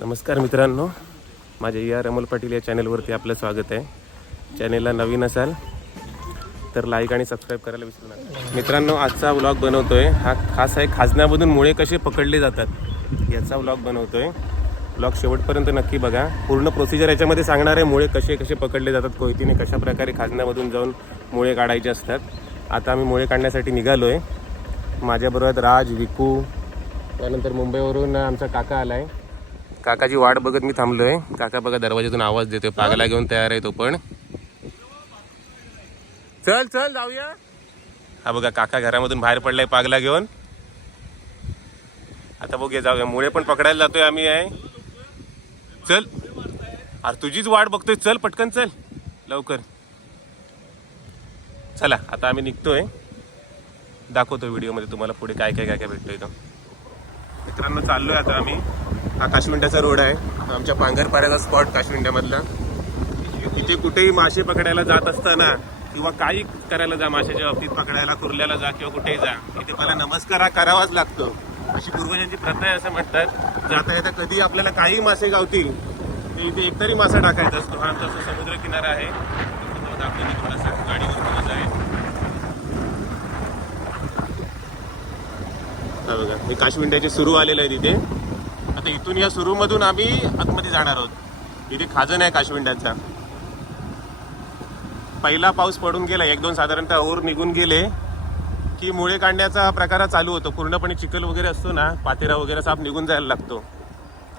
नमस्कार मित्रांनो. माझ्या या अमोल पाटील या चॅनलवरती आपलं स्वागत आहे. चॅनेलला नवीन असाल तर लाईक आणि सबस्क्राईब करायला विसरू नका. मित्रांनो आजचा व्लॉग बनवतोय. हा खास आहे खाजण्यामधून मुळे कसे पकडले जातात याचा व्लॉग बनवतोय. व्लॉग शेवटपर्यंत नक्की बघा. पूर्ण प्रोसिजर याच्यामध्ये सांगणार आहे मुळे कसे कसे पकडले जातात कोयतीने कशाप्रकारे खाजण्यामधून जाऊन मुळे काढायचे असतात. आता आम्ही मुळे काढण्यासाठी निघालो आहे माझ्याबरोबर राज विकू त्यानंतर मुंबईवरून आमचा काका आला आहे काकाची वाट बघत मी थांबलोय. काका बघा दरवाजातून आवाज देतोय पागला घेऊन तयार आहे तो पण. चल चल जाऊया. हा बघा काका घरामधून बाहेर पडलाय पागला घेऊन. आता बघूया जाऊया. मुळे पण पकडायला जातोय आम्ही आहे. चल. अरे तुझीच वाट बघतोय. चल पटकन चल. लवकर. चला आता आम्ही निघतोय. दाखवतो व्हिडिओमध्ये तुम्हाला पुढे काय काय काय काय भेटतोय तो. मित्रांनो चाललो आहे आता आम्ही. हा काश्मिंड्याचा रोड आहे. आमच्या पांघरपाड्याचा स्पॉट काश्मिंड्यामधला इथे कुठेही मासे पकडायला जात असताना किंवा काही करायला जा माशाच्या बाबतीत पकडायला कुर्ल्याला जा किंवा कुठेही जा इथे मला नमस्कार हा करावाच लागतो. अशी पूर्वजांची प्रथा आहे असं म्हणतात. जाता येता कधी आपल्याला काही मासे गावतील ते इथे एकतरी मासा टाकायचा असतो. हा आमचा समुद्र किनारा आहे तो दाखवतो मी थोडासा गाडीवर थोडं जाईल हा बघा हे काशविंड्याचे सुरू आलेलं आहे तिथे आता इथून या सुरूमधून आम्ही आतमध्ये जाणार आहोत. इथे खाजन आहे काशविंड्याचा पहिला पाऊस पडून गेला एक दोन साधारणतः ओर निघून गेले की मुळे काढण्याचा प्रकार हा चालू होतो. पूर्णपणे चिखल वगैरे असतो ना पातेरा वगैरे साप निघून जायला लागतो.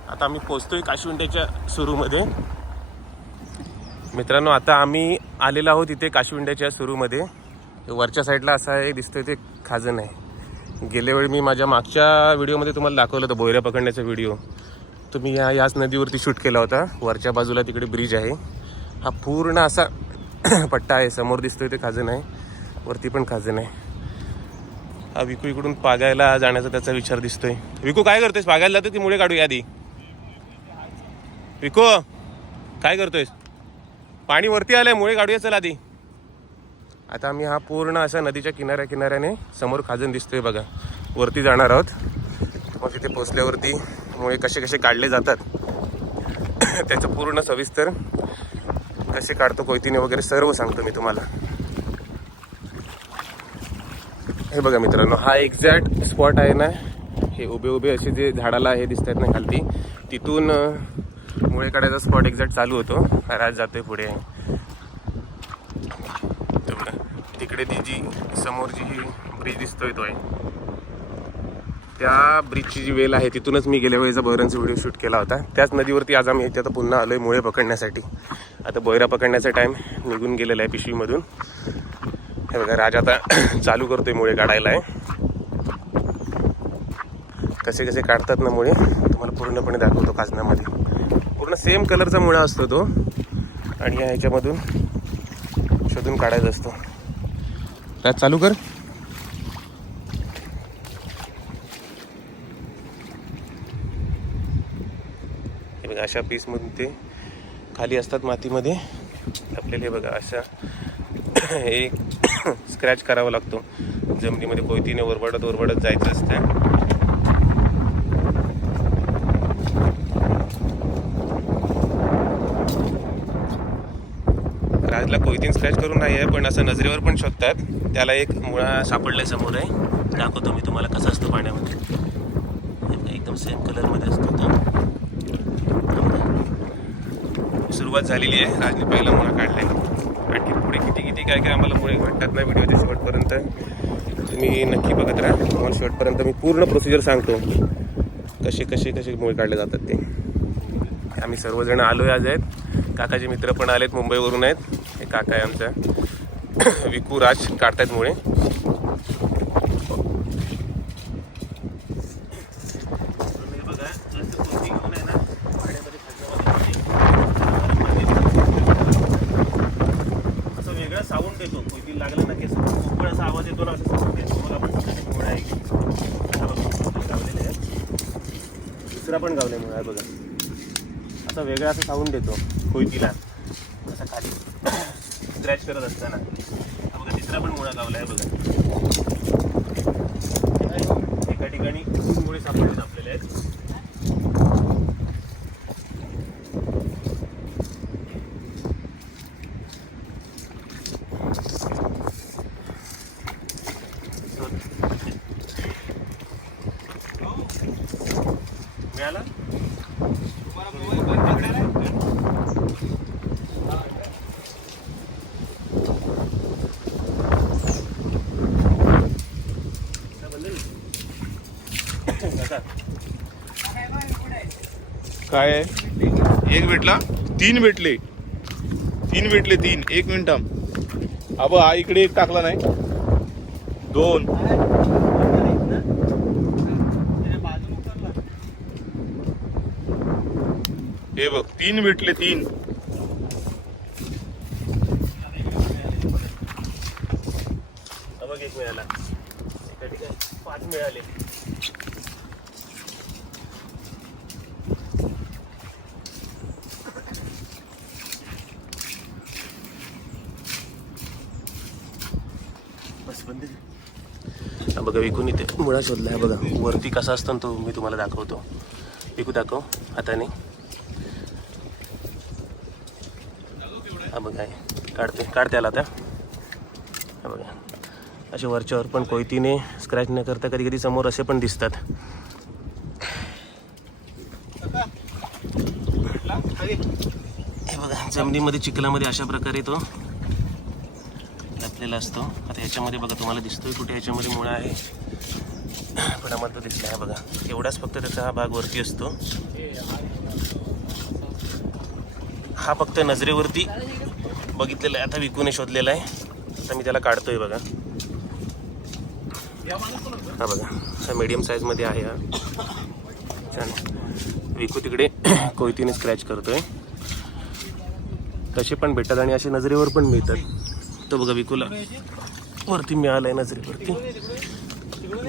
आता आम्ही पोचतोय काशविंड्याच्या सुरूमध्ये. मित्रांनो आता आम्ही आलेलो आहोत इथे काशविंड्याच्या सुरूमध्ये. वरच्या साईडला असा आहे दिसतोय ते खाजन आहे गेल्या वेळी मी माझ्या मागच्या व्हिडिओमध्ये तुम्हाला दाखवलं होतं बोयऱ्या पकडण्याचा व्हिडिओ. तुम्ही या याच नदीवरती शूट केला होता. वरच्या बाजूला तिकडे ब्रिज आहे. हा पूर्ण असा पट्टा आहे. समोर दिसतोय ते खाजन आहे वरती पण खाजन आहे हा विकू इकडून पागायला जाण्याचा त्याचा विचार दिसतोय. विकू काय करतोयस? पागायला जातो ती मुळे काढूया आधी? विकू काय करतोयस? पाणी वरती आलंय मुळे काढूया चल आधी. आता आम्ही हा पूर्ण असा नदीच्या किनाऱ्या किनाऱ्याने समोर खाजून दिसतोय बघा. वरती जाणार आहोत. मग तिथे पोचल्यावरती मुळे कसे कसे काढले जातात त्याचं पूर्ण सविस्तर कसे काढतो कोयतीने वगैरे सर्व सांगतो मी तुम्हाला. हे बघा मित्रांनो हा एक्झॅक्ट स्पॉट आहे ना हे उभे उभे असे जे झाडाला हे दिसत आहेत ना खालती तिथून मुळे काढायचा स्पॉट एक्झॅक्ट चालू होतो. राज जातोय पुढे. इकडे ती जी समोर जी ही ब्रिज दिसतोय तो आहे त्या ब्रिजची जी वेल आहे तिथूनच मी गेल्या वेळेचा बहिरांचा व्हिडिओ शूट केला होता. त्याच नदीवरती आज आम्ही इथे आता पुन्हा आलोय मुळे पकडण्यासाठी. आता बोयरा पकडण्याचा टाइम निघून गेलेला आहे पिशवीमधून. हे बघा राज आता चालू करतोय मुळे काढायला आहे. कसे कसे काढतात ना मुळे तुम्हाला पूर्णपणे दाखवतो काजनामध्ये पूर्ण सेम कलरचा मुळा असतो तो. आणि ह्याच्यामधून शोधून काढायचा असतो. राज चालू कर. हे बघा अशा पीसमधून ते खाली असतात मातीमध्ये. आपल्याला हे बघा अशा एक स्क्रॅच करावा लागतो. जमिनीमध्ये कोयतीने ओरबडत ओरबडत जायचं असतं. राजला कोयतीन स्क्रॅच करून नाही आहे पण असं नजरेवर पण शोधतात. त्याला एक मुळा सापडलाय समोर आहे. दाखवतो मी तुम्हाला कसा असतो पाण्यामध्ये. एकदम सेम कलरमध्ये असतो तो. सुरुवात झालेली आहे. राजने पहिला मुळा काढला आहे आणखी पुढे किती किती काय काय आम्हाला मुळे भेटतात ना व्हिडिओच्या शेवटपर्यंत. तुम्ही नक्की बघत राहा. तुम्हाला शेवटपर्यंत मी पूर्ण प्रोसिजर सांगतो. कसे कसे कसे मुळे काढले जातात ते. आम्ही सर्वजण आलो आज आहेत. काकाचे मित्र पण आलेत मुंबईवरून आहेत. काका आहे आमचा. विकू राज काढतायत मुळे. वेगळा लागला ना असं आवाज येतो ना पण दुसरा पण गावले मुळा आहे बघा. असा वेगळा असा साऊंड देतो. कोयतीला. स्क्रॅच करत असताना. बघा तिसरा पण मुळा लावला आहे बघा. एका ठिकाणी मुळे सापडले आपल्याला आहेत. Yeah. काय आहे? एक भेटला? तीन भेटले. तीन भेटले तीन. एक मिनिट अब हा इकडे एक टाकला नाही. दोन. हे बघ तीन भेटले तीन. बघ एक मिळाला. पाच मिळाले. बघा विकून इथे मुळा शोधला आहे बघा. वरती कसा असतो ना तो मी तुम्हाला दाखवतो. विकू दाखव हाताने हा बघा काढते काढते आला आता. हा बघा. असे वरच्यावर पण कोयतीने स्क्रॅच न करता कधी कधी समोर असे पण दिसतात. हे बघा जमिनीमध्ये चिखलामध्ये अशा प्रकारे तो घातलेला असतो. आता ह्याच्यामध्ये बघा तुम्हाला दिसतोय कुठे ह्याच्यामध्ये मुळा आहे. पण आम्हाला तो दिसला आहे बघा. एवढाच फक्त त्याचा हा भाग वरती असतो. हा फक्त नजरेवरती बघितलेला आहे. आता विकूने शोधलेला आहे. आता मी त्याला काढतोय बघा. हा बघा. हा मीडियम साईजमध्ये आहे हा. छान विकू तिकडे कोयतीने स्क्रॅच करतोय. तसे पण भेटतात आणि असे नजरेवर पण मिळतात. तो बघा विकूला वरती मिळालाय नजरेवरती.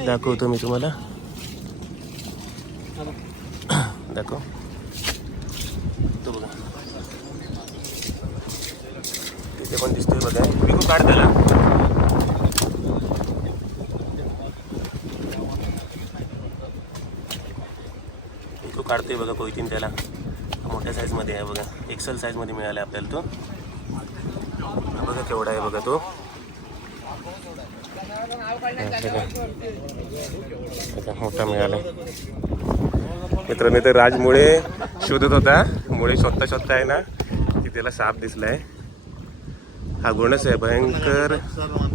दाखवतो मी तुम्हाला. दाखव. तो बघा. तिथे पण दिसतोय बघा. विकू काढ त्याला विकू काढतोय बघा कोयतीन त्याला. मोठ्या साईजमध्ये आहे बघा. एक्सेल साईजमध्ये मिळाला आपल्याला तो. बघा केवढा आहे बघा तो. हा, मोठा मिळाला. मित्रांनो तर राजमुळे शोधत होता. मुळे शोधता शोधता आहे ना की त्याला साप दिसलाय. हा गुणच आहे भयंकर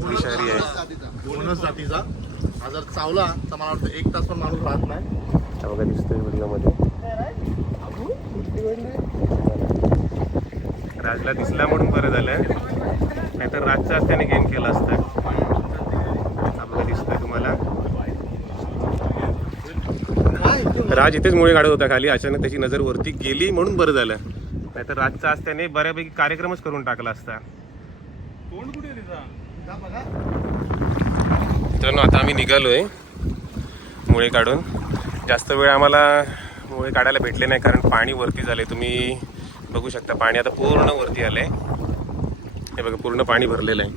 विषारी आहे. दोनच जातीचा. हा जर चावला तर मला वाटतं एक तास पण माणूस राहत नाही. बघा दिसतोय व्हिडिओमध्ये. राजला दिसला म्हणून बरं झालं. नाहीतर राजचा त्याने गेम केला असता. हा बघा दिसतोय तुम्हाला. राज इथेच मुळे काढत होता खाली. अचानक त्याची नजर वरती गेली म्हणून बरं झालं. नाहीतर राजचा आज त्याने बऱ्यापैकी कार्यक्रमच करून टाकला असता. मित्रांनो आता आम्ही निघालोय मुळे काढून. जास्त वेळ आम्हाला मुळे काढायला भेटले नाही कारण पाणी वरती झाले तुम्ही बघू शकता पाणी आता पूर्ण वरती आलंय. हे बघा पूर्ण पाणी भरलेलं आहे.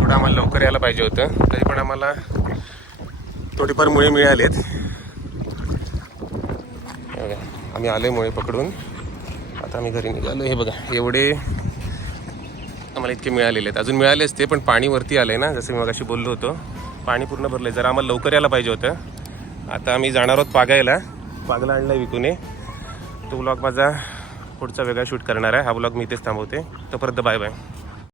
थोडं आम्हाला लवकर यायला पाहिजे होतं तरी पण आम्हाला थोडीफार मुळे मिळालेत. आम्ही आले मुळे पकडून. आता आम्ही घरी निघालो हे बघा एवढे आम्हाला इतके मिळालेले आहेत. अजून मिळाले असते पण पाणी वरती आलंय ना जसं मी मगाशी बोललो होतो. पाणी पूर्ण भरलंय. जरा आम्हाला लवकर यायला पाहिजे होतं. आता आम्ही जाणार आहोत पागायला. पागला आणला विकूने. तो ब्लॉग माझा पुढचा वेगळा शूट करणार आहे. हा ब्लॉग मी इथेच थांबवते. तोपर्यंत बाय बाय